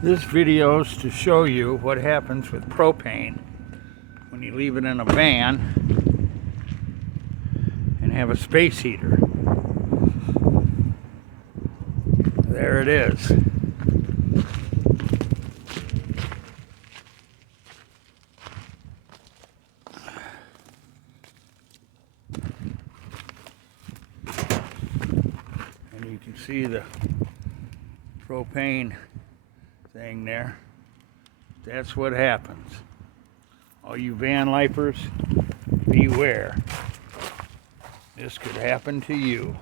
This video is to show you what happens with propane when you leave it in a van and have a space heater. There it is. And you can see the propane thing there. That's what happens. All you van lifers, beware. This could happen to you.